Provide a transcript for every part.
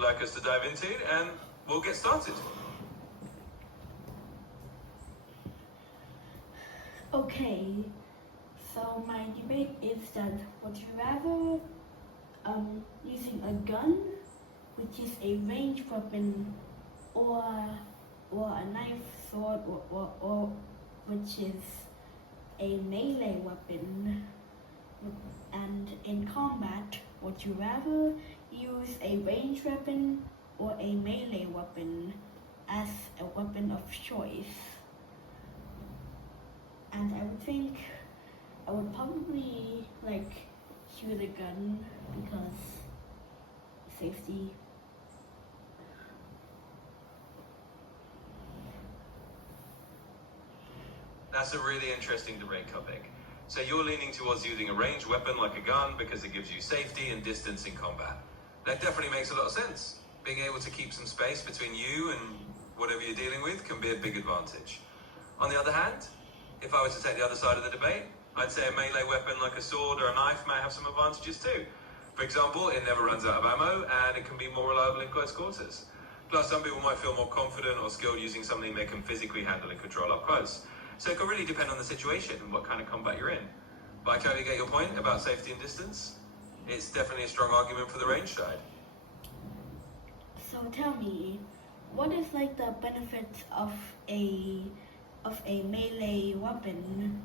you'd like us to dive into, and we'll get started. Okay, so my debate is that would you rather using a gun, which is a ranged weapon, or a knife, sword, or which is a melee weapon? And in combat, would you rather use a ranged weapon or a melee weapon as a weapon of choice? And I would think I would probably shoot a gun because safety. That's a really interesting debate topic. So you're leaning towards using a ranged weapon like a gun because it gives you safety and distance in combat. That definitely makes a lot of sense. Being able to keep some space between you and whatever you're dealing with can be a big advantage. On the other hand, if I was to take the other side of the debate, I'd say a melee weapon like a sword or a knife may have some advantages too. For example, it never runs out of ammo and it can be more reliable in close quarters. Plus, some people might feel more confident or skilled using something they can physically handle and control up close. So it can really depend on the situation and what kind of combat you're in. But I totally get your point about safety and distance. It's definitely a strong argument for the range side. So tell me, what is the benefits of a melee weapon?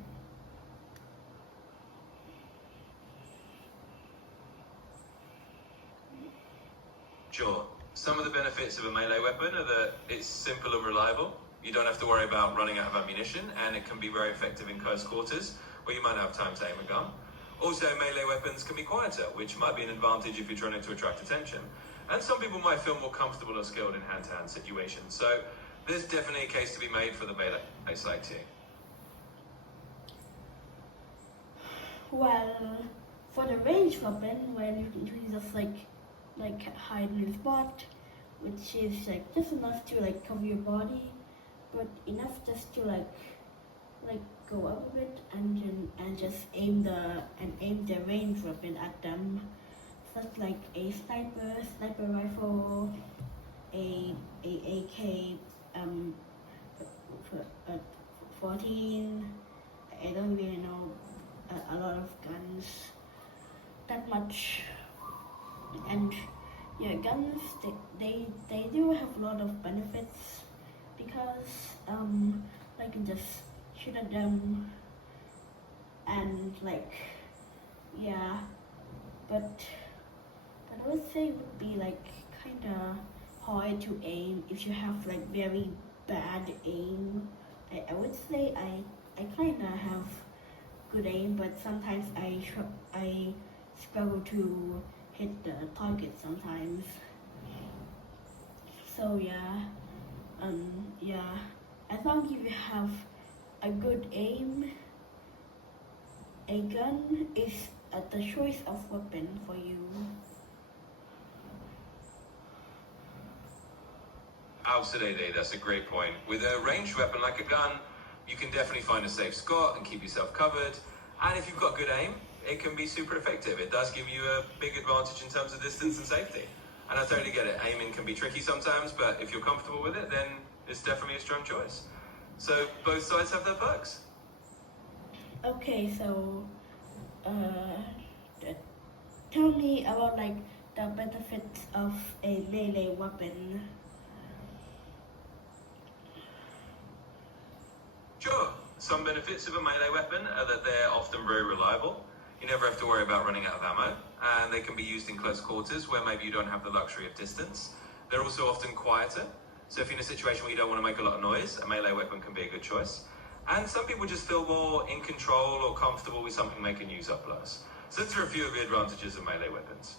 Sure. Some of the benefits of a melee weapon are that it's simple and reliable. You don't have to worry about running out of ammunition, and it can be very effective in close quarters, where you might not have time to aim a gun. Also, melee weapons can be quieter, which might be an advantage if you're trying to attract attention. And some people might feel more comfortable or skilled in hand-to-hand situations. So there's definitely a case to be made for the melee side too. Well, for the ranged weapon, when you can just hide in a spot, which is just enough to cover your body, but enough just to go up a bit and just aim the ranged weapon at them. Such like a sniper rifle, a AK 14. I don't really know a lot of guns that much. And yeah, guns they do have a lot of benefits because I can just shoot at them and yeah, but I would say it would be kinda hard to aim if you have very bad aim. I would say I kinda have good aim, but sometimes I struggle to hit the target sometimes. So yeah, as long as you have a good aim, a gun is the choice of weapon for you. Absolutely, that's a great point. With a ranged weapon like a gun, you can definitely find a safe spot and keep yourself covered. And if you've got good aim, it can be super effective. It does give you a big advantage in terms of distance and safety. And I totally get it. Aiming can be tricky sometimes, but if you're comfortable with it, then it's definitely a strong choice. So both sides have their perks. Okay, so tell me about the benefits of a melee weapon. Sure. Some benefits of a melee weapon are that they're often very reliable. You never have to worry about running out of ammo, and they can be used in close quarters where maybe you don't have the luxury of distance. They're also often quieter, so if you're in a situation where you don't want to make a lot of noise, a melee weapon can be a good choice. And some people just feel more in control or comfortable with something they can use up close. So those are a few of the advantages of melee weapons.